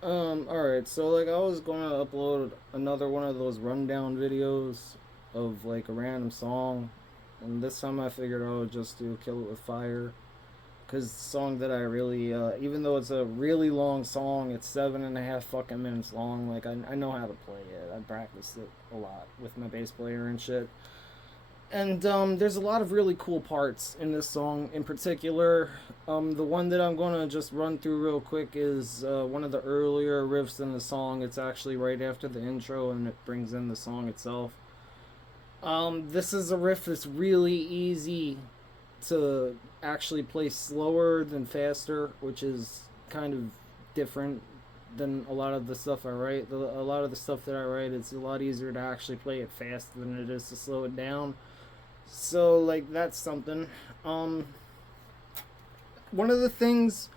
Alright, so like I was gonna upload another one of those rundown videos of like a random song, and this time I figured I would just do Kill It With Fire. Cause the song that I really, even though it's a really long song, it's 7.5 fucking minutes long. Like I know how to play it. I practiced it a lot with my bass player and shit. And there's a lot of really cool parts in this song in particular. The one that I'm going to just run through real quick is one of the earlier riffs in the song. It's actually right after the intro and it brings in the song itself. This is a riff that's really easy to actually play slower than faster, which is kind of different than a lot of the stuff I write. A lot of the stuff that I write, it's a lot easier to actually play it fast than it is to slow it down. So like that's something. One of the things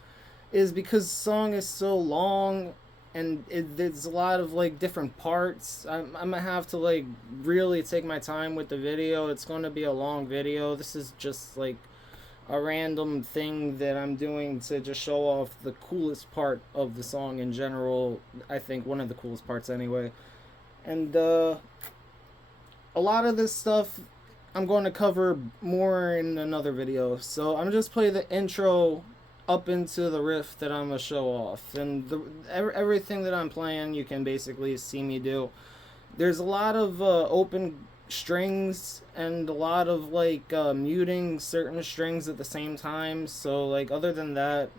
is because the song is so long and there's a lot of like different parts. I'm gonna have to like really take my time with the video. It's going to be a long video. This is just like a random thing that I'm doing to just show off the coolest part of the song in general. I think one of the coolest parts anyway. And a lot of this stuff I'm going to cover more in another video. So I'm just play the intro up into the riff that I'm gonna show off, and everything that I'm playing you can basically see me do. There's a lot of open strings and a lot of like muting certain strings at the same time. So like other than that,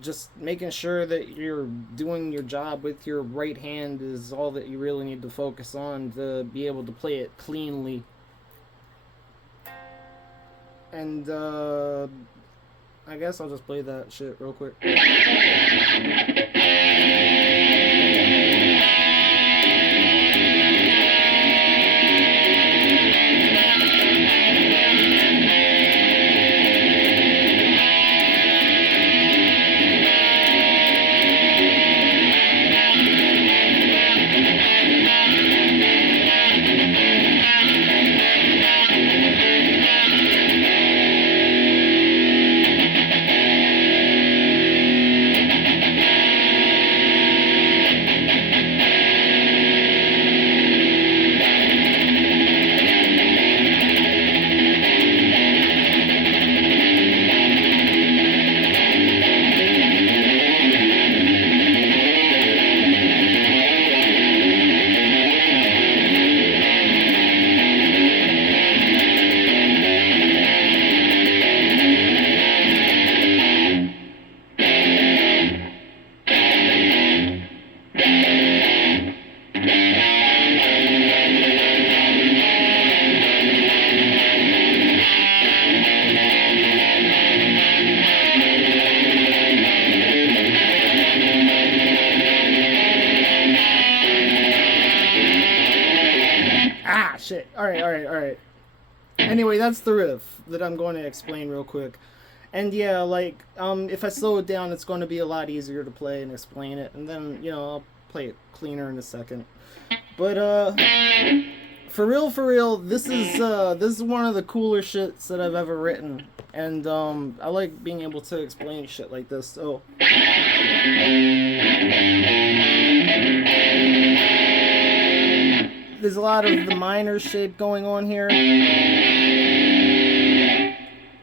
just making sure that you're doing your job with your right hand is all that you really need to focus on to be able to play it cleanly. And I guess I'll just play that shit real quick. Ah, shit. Alright. Anyway, that's the riff that I'm going to explain real quick. And yeah, like, if I slow it down, it's going to be a lot easier to play and explain it. And then, I'll play it cleaner in a second. But, for real, this is one of the cooler shits that I've ever written. And, I like being able to explain shit like this, so. There's a lot of the minor shape going on here.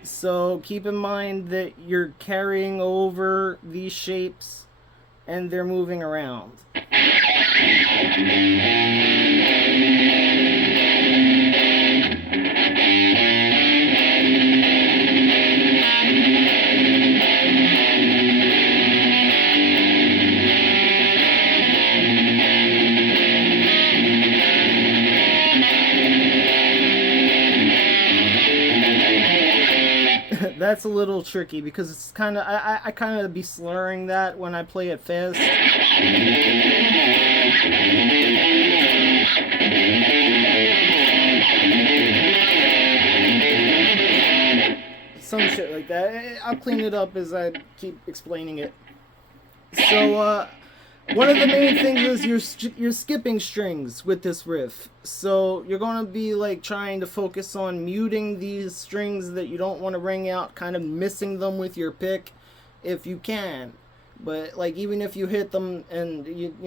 So keep in mind that you're carrying over these shapes and they're moving around. That's a little tricky because it's kind of I kind of be slurring that when I play it fast. Some shit like that. I'll clean it up as I keep explaining it. So one of the main things is you're skipping strings with this riff. So you're going to be like trying to focus on muting these strings that you don't want to ring out, kind of missing them with your pick if you can. But like even if you hit them and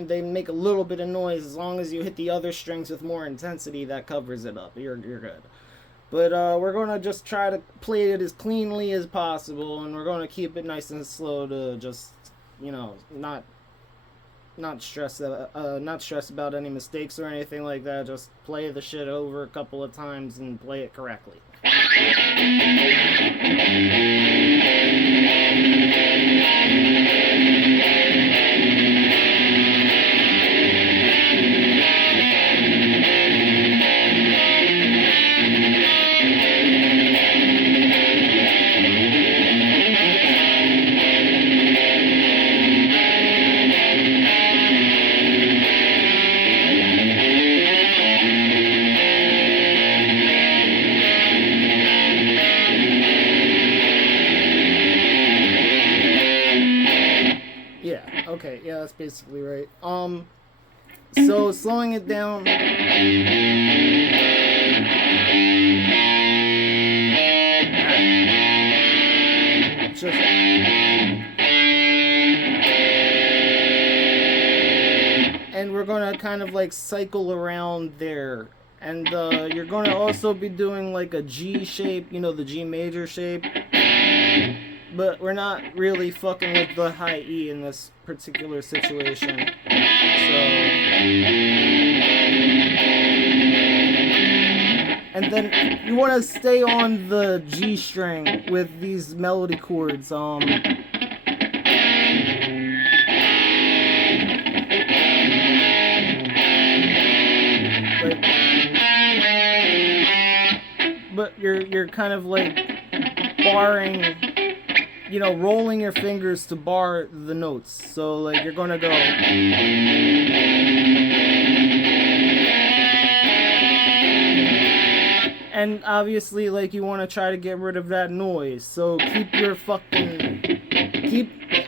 they make a little bit of noise, as long as you hit the other strings with more intensity, that covers it up. You're good. But we're gonna just try to play it as cleanly as possible, and we're gonna keep it nice and slow to just, not stress about any mistakes or anything like that. Just play the shit over a couple of times and play it correctly. Okay, yeah, that's basically right. So slowing it down. Just. And we're gonna kind of like cycle around there. And you're gonna also be doing like a G shape, the G major shape. But we're not really fucking with the high E in this particular situation. So. And then you want to stay on the G string with these melody chords. But you're kind of like barring, rolling your fingers to bar the notes. So like you're gonna go. And obviously, like, you want to try to get rid of that noise. So keep your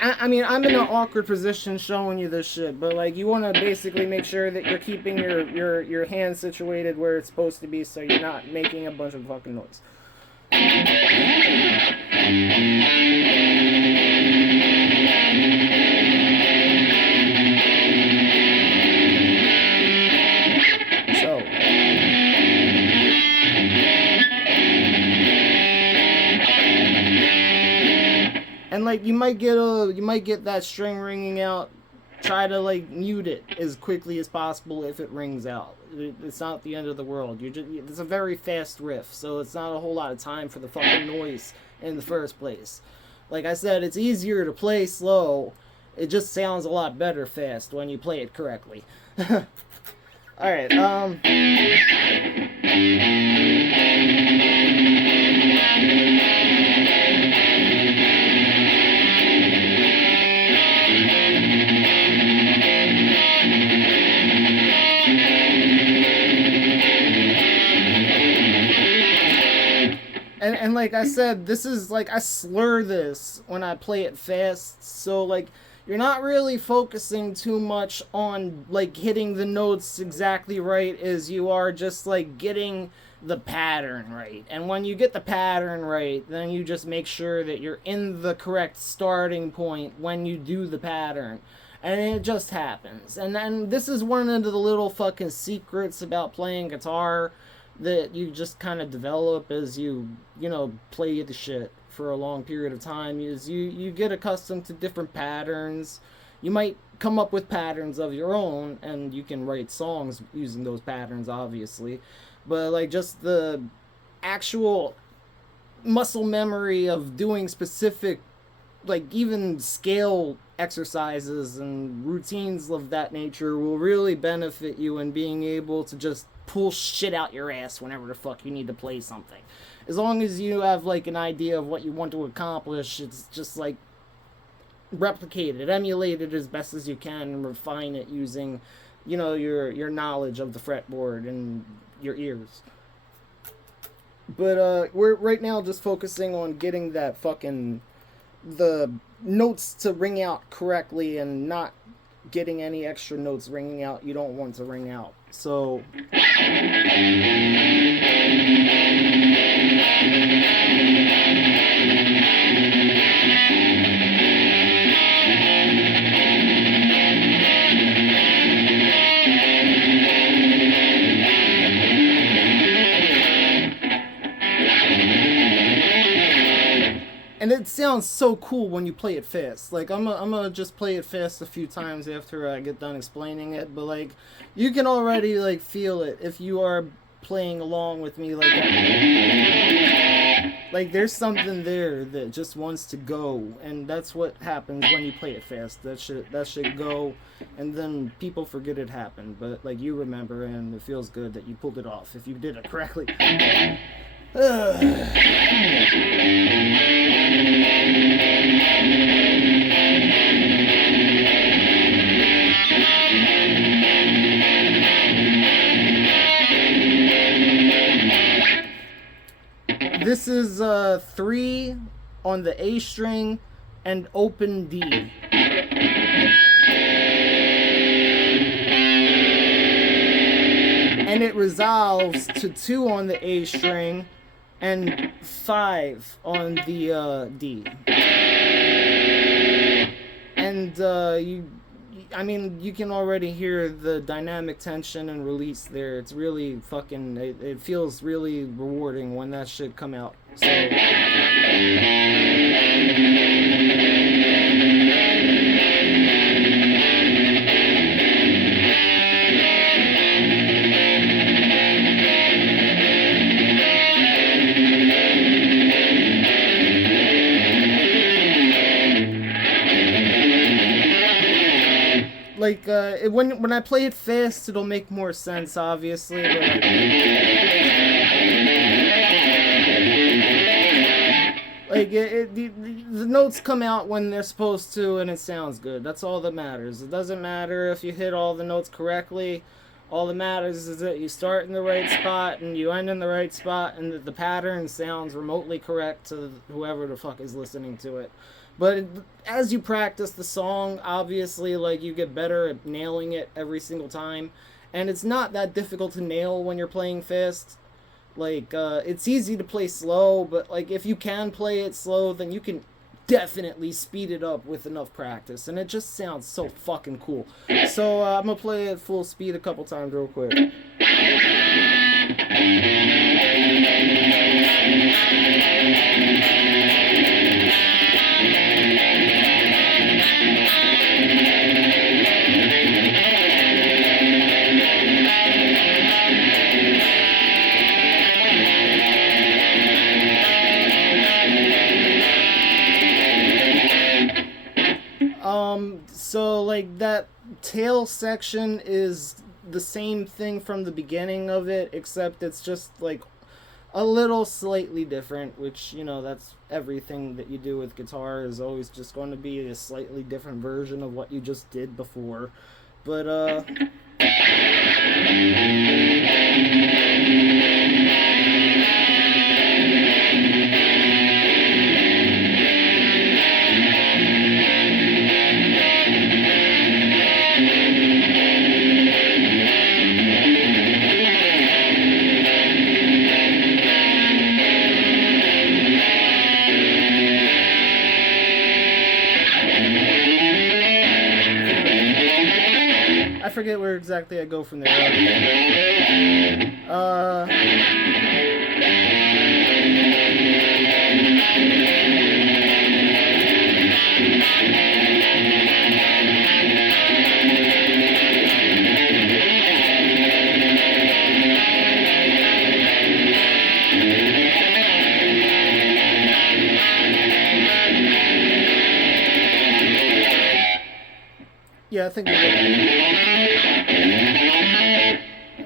I'm in an awkward position showing you this shit, but like you want to basically make sure that you're keeping your hand situated where it's supposed to be, so you're not making a bunch of fucking noise. And like you might get that string ringing out. Try to like mute it as quickly as possible if it rings out. It's not the end of the world. It's a very fast riff, so it's not a whole lot of time for the fucking noise in the first place. Like I said, it's easier to play slow. It just sounds a lot better fast when you play it correctly. All right. And like I said, this is like I slur this when I play it fast, so like you're not really focusing too much on like hitting the notes exactly right as you are just like getting the pattern right. And when you get the pattern right, then you just make sure that you're in the correct starting point when you do the pattern. And it just happens. And then this is one of the little fucking secrets about playing guitar that you just kind of develop as you play the shit for a long period of time. Is you get accustomed to different patterns. You might come up with patterns of your own, and you can write songs using those patterns, obviously. But like just the actual muscle memory of doing specific, like even scale exercises and routines of that nature will really benefit you in being able to just pull shit out your ass whenever the fuck you need to play something. As long as you have like an idea of what you want to accomplish, it's just like replicate it, emulate it as best as you can, and refine it using, your knowledge of the fretboard and your ears. But we're right now just focusing on getting that fucking the notes to ring out correctly and not getting any extra notes ringing out you don't want to ring out. So it sounds so cool when you play it fast. Like I'm gonna just play it fast a few times after I get done explaining it, but like you can already like feel it if you are playing along with me. Like there's something there that just wants to go, and that's what happens when you play it fast. That should go, and then people forget it happened, but like you remember, and it feels good that you pulled it off if you did it correctly. This is 3 on the A string and open D. And it resolves to 2 on the A string and 5 on the D. And you can already hear the dynamic tension and release there. It's really fucking, it feels really rewarding when that shit come out. So like when I play it fast, it'll make more sense, obviously. But the notes come out when they're supposed to, and it sounds good. That's all that matters. It doesn't matter if you hit all the notes correctly. All that matters is that you start in the right spot and you end in the right spot, and that the pattern sounds remotely correct to whoever the fuck is listening to it. But as you practice the song, obviously, like, you get better at nailing it every single time. And it's not that difficult to nail when you're playing fast. Like, it's easy to play slow, but, like, if you can play it slow, then you can definitely speed it up with enough practice. And it just sounds so fucking cool. So, I'm gonna play it full speed a couple times real quick. So like that tail section is the same thing from the beginning of it, except it's just like a little slightly different, which, you know, that's everything that you do with guitar is always just going to be a slightly different version of what you just did before. But I forget where exactly I go from there. Yeah, I think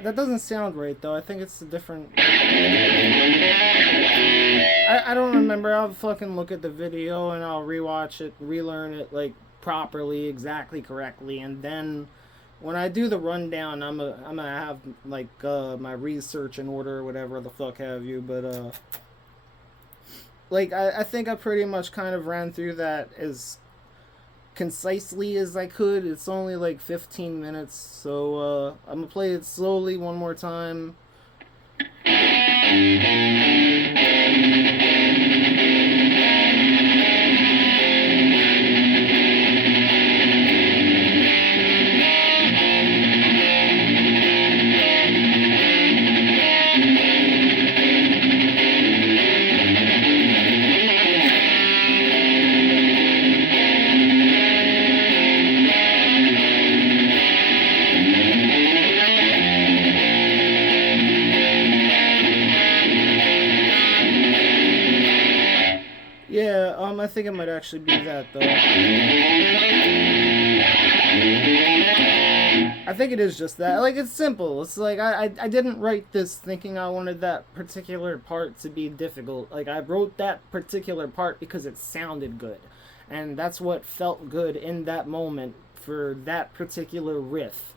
that doesn't sound right, though. I think it's a different... I don't remember. I'll fucking look at the video and I'll rewatch it, relearn it, like, properly, exactly correctly, and then when I do the rundown, I'm gonna have, like, my research in order or whatever the fuck have you, but, like, I think I pretty much kind of ran through that as concisely as I could. It's only like 15 minutes, so I'm gonna play it slowly one more time. think it might actually be that though. I think it is just that. Like, it's simple. It's like I didn't write this thinking I wanted that particular part to be difficult. Like, I wrote that particular part because it sounded good. And that's what felt good in that moment for that particular riff.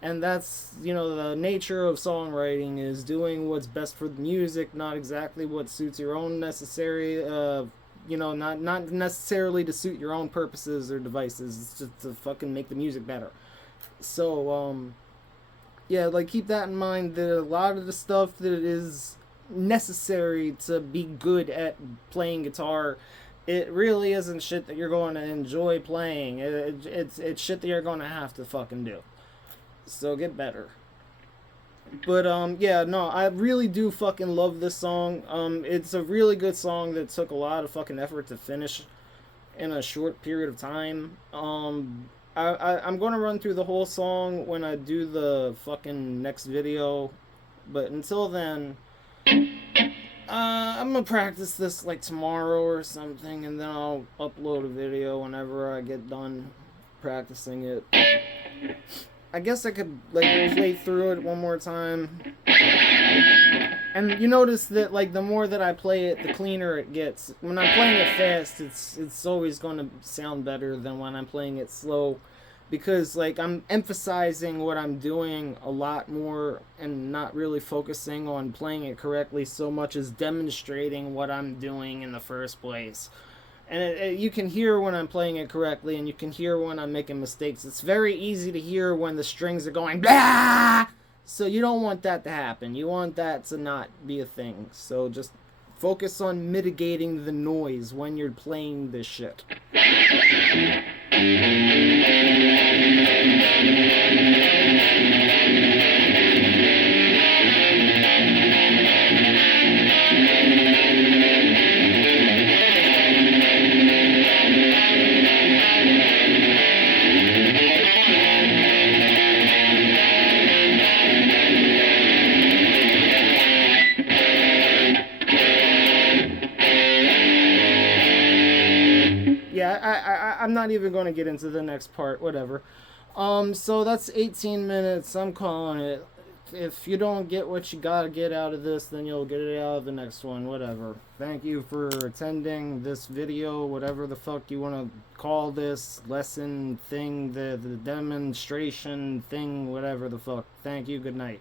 And that's, you know, the nature of songwriting is doing what's best for the music, not exactly what suits your own necessary, you know, not necessarily to suit your own purposes or devices. It's just to fucking make the music better. So, yeah, like, keep that in mind, that a lot of the stuff that is necessary to be good at playing guitar, it really isn't shit that you're going to enjoy playing. It's shit that you're going to have to fucking do. So get better. But yeah, no, I really do fucking love this song. It's a really good song that took a lot of fucking effort to finish in a short period of time. I'm gonna run through the whole song when I do the fucking next video, but until then, I'm gonna practice this like tomorrow or something, and then I'll upload a video whenever I get done practicing it. I guess I could like play through it one more time. And you notice that like the more that I play it, the cleaner it gets. When I'm playing it fast, it's always going to sound better than when I'm playing it slow, because like I'm emphasizing what I'm doing a lot more and not really focusing on playing it correctly so much as demonstrating what I'm doing in the first place. And you can hear when I'm playing it correctly, and you can hear when I'm making mistakes. It's very easy to hear when the strings are going blah! So you don't want that to happen. You want that to not be a thing. So just focus on mitigating the noise when you're playing this shit. Yeah, I'm not even going to get into the next part, whatever. So that's 18 minutes, I'm calling it. If you don't get what you gotta get out of this, then you'll get it out of the next one, whatever. Thank you for attending this video, whatever the fuck you want to call this lesson thing, the demonstration thing, whatever the fuck. Thank you, good night.